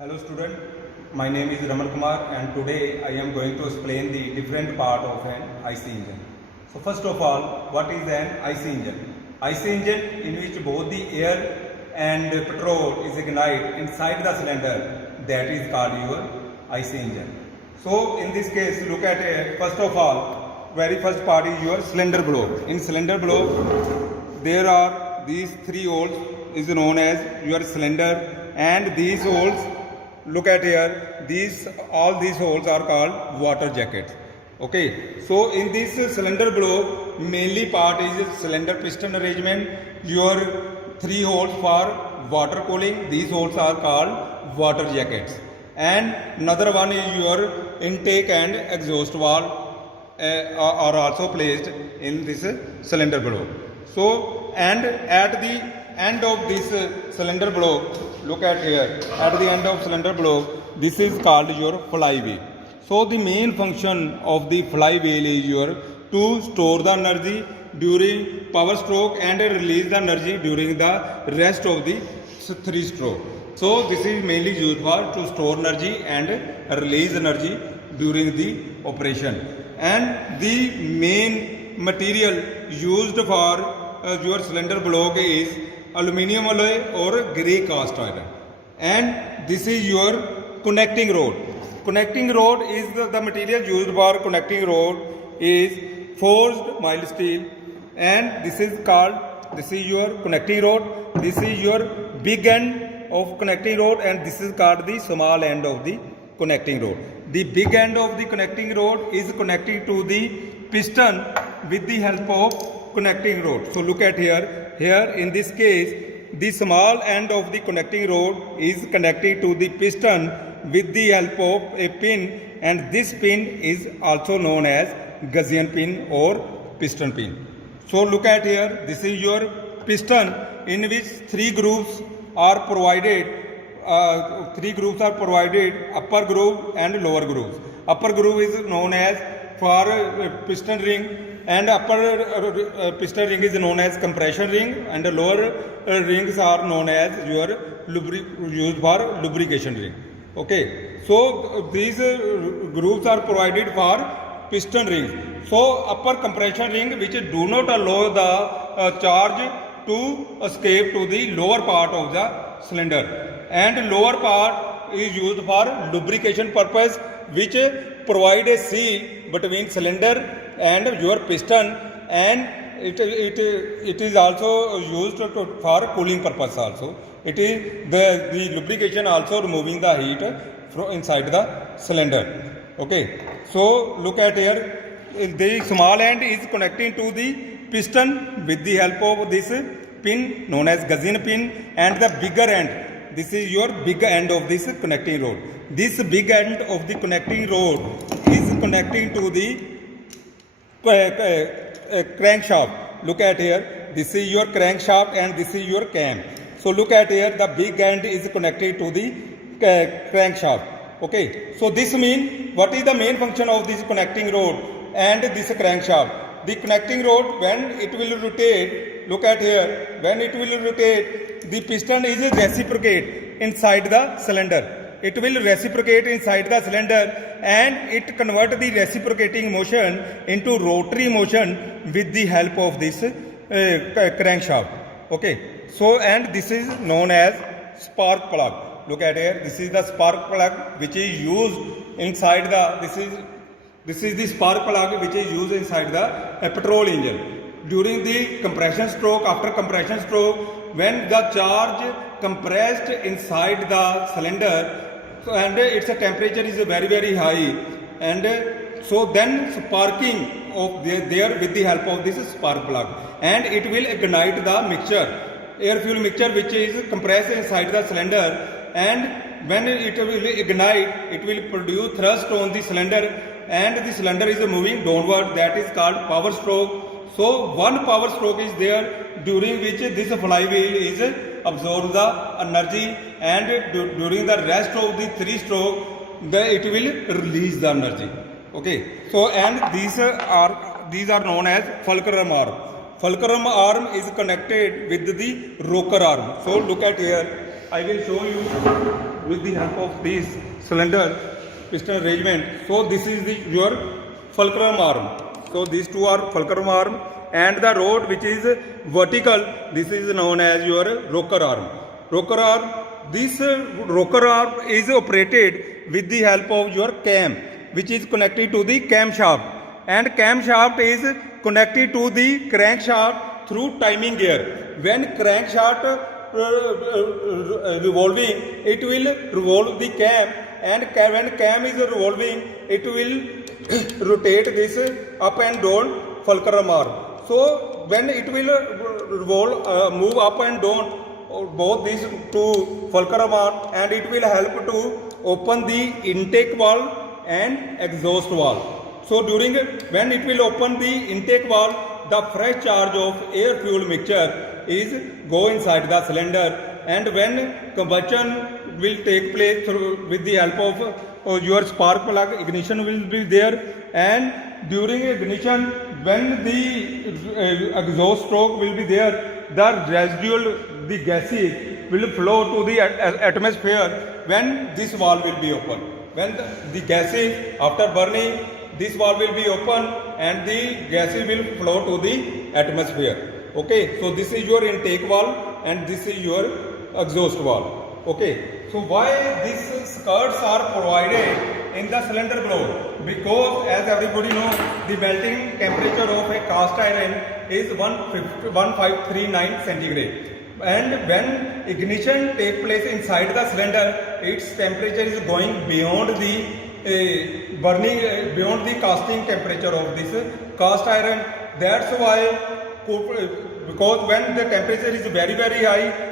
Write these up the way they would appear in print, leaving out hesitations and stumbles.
Hello student, my name is Raman Kumar and today I am going to explain the different part of an IC engine. So first of all, what is an IC engine? IC engine in which both the air and petrol is ignited inside the cylinder, that is called your IC engine. So in this case, look at it. First of all, very first part is your cylinder block. In cylinder block, there are these three holes is known as your cylinder, and these holes, look at here, all these holes are called water jackets. Okay, so in this cylinder block, mainly part is cylinder piston arrangement. Your three holes for water cooling, these holes are called water jackets, and another one is your intake and exhaust valve are also placed in this cylinder block. So, and at the end of this cylinder block, look at here, at the end of cylinder block, this is called your flywheel. So the main function of the flywheel is your to store the energy during power stroke and release the energy during the rest of the three stroke. So this is mainly used for to store energy and release energy during the operation. And the main material used for your cylinder block is aluminium alloy or grey cast iron. And this is your connecting rod. Connecting rod is the material used for connecting rod is forged mild steel, and this is your connecting rod. This is your big end of connecting rod, and this is called the small end of the connecting rod. The big end of the connecting rod is connected to the piston with the help of connecting rod. So look at here. Here in this case, the small end of the connecting rod is connected to the piston with the help of a pin, and this pin is also known as Gaussian pin or piston pin. So look at here, this is your piston in which three grooves are provided. Upper groove and lower grooves. Upper groove is known as for piston ring, and upper piston ring is known as compression ring, and the lower rings are known as your used for lubrication ring. Okay, so these grooves are provided for piston rings. So upper compression ring which do not allow the charge to escape to the lower part of the cylinder, and lower part is used for lubrication purpose, which provide a seal between cylinder and your piston, and it is also used for cooling purpose also. It is the lubrication also removing the heat from inside the cylinder. Okay, so look at here, the small end is connecting to the piston with the help of this pin known as Gaussian pin, and the bigger end, this is your big end of this connecting rod. This big end of the connecting rod is connecting to the crankshaft. Look at here, this is your crankshaft and this is your cam. So look at here, the big end is connected to the crankshaft. Okay, so this means what is the main function of this connecting rod and this crankshaft? The connecting rod, when it will rotate, look at here, when it will rotate, the piston is reciprocate inside the cylinder. It will reciprocate inside the cylinder, and it convert the reciprocating motion into rotary motion with the help of this crankshaft. Okay, so and this is known as spark plug. Look at here, this is the spark plug which is used inside the, this is the spark plug which is used inside the petrol engine. During the compression stroke, after compression stroke, when the charge compressed inside the cylinder and its temperature is very high, and so then sparking of there with the help of this spark plug, and it will ignite the mixture, air fuel mixture, which is compressed inside the cylinder, and when it will ignite, it will produce thrust on the cylinder, and the cylinder is moving downward. That is called power stroke. So one power stroke is there during which this flywheel is absorb the energy, and during the rest of the three stroke it will release the energy. Okay, so and these are known as fulcrum arm. Fulcrum arm is connected with the rocker arm. So look at here, I will show you with the help of this cylinder piston arrangement. So this is your fulcrum arm. So these two are fulcrum arm, and the rod which is vertical, this is known as your rocker arm. Rocker arm. This rocker arm is operated with the help of your cam, which is connected to the camshaft, and camshaft is connected to the crankshaft through timing gear. When crankshaft revolving, it will revolve the cam, and when cam is revolving, it will rotate this up and down fulcrum arm. So when it will revolve, move up and down both these two fulcrum arm, and it will help to open the intake valve and exhaust valve. So when it will open the intake valve, the fresh charge of air fuel mixture is go inside the cylinder, and when combustion will take place with the help of your spark plug, ignition will be there, and during ignition, when the exhaust stroke will be there, the residual, the gases will flow to the atmosphere when this valve will be open. When the gases, after burning, this valve will be open and the gases will flow to the atmosphere. Okay, so this is your intake valve and this is your exhaust valve. Okay, so why these skirts are provided in the cylinder blower? Because as everybody knows, the melting temperature of a cast iron is 1539 centigrade. And when ignition takes place inside the cylinder, its temperature is going beyond the burning, beyond the casting temperature of this cast iron. That's why, because when the temperature is very high,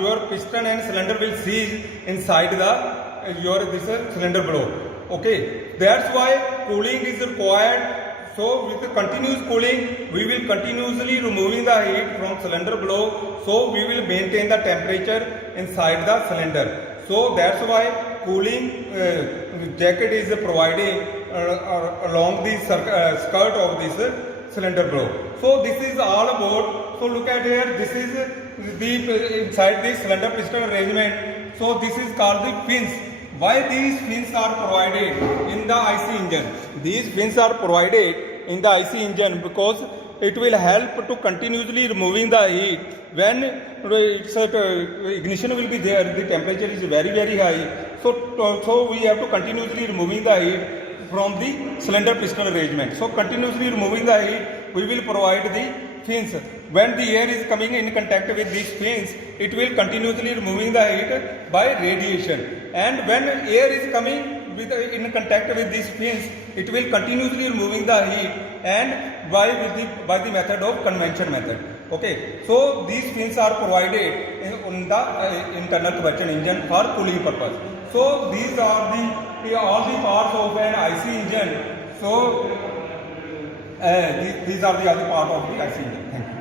your piston and cylinder will seize inside this cylinder blower. Okay, that's why cooling is required. So with the continuous cooling, we will continuously removing the heat from cylinder blower. So we will maintain the temperature inside the cylinder. So that's why cooling jacket is providing along the skirt of this cylinder blower. So this is all about. So look at here. This is the inside the cylinder piston arrangement. So this is called the fins. Why these fins are provided in the IC engine? These fins are provided in the IC engine because it will help to continuously removing the heat. When ignition will be there, the temperature is very high. So we have to continuously removing the heat from the cylinder piston arrangement. So continuously removing the heat, we will provide the fins. When the air is coming in contact with these fins, it will continuously removing the heat by radiation. And when air is coming in contact with these fins, it will continuously removing the heat and by the method of convention method. Okay, so these fins are provided in the internal combustion engine for cooling purpose. So these are all the parts of an IC engine. So these are the other part of the IC engine. Thank you.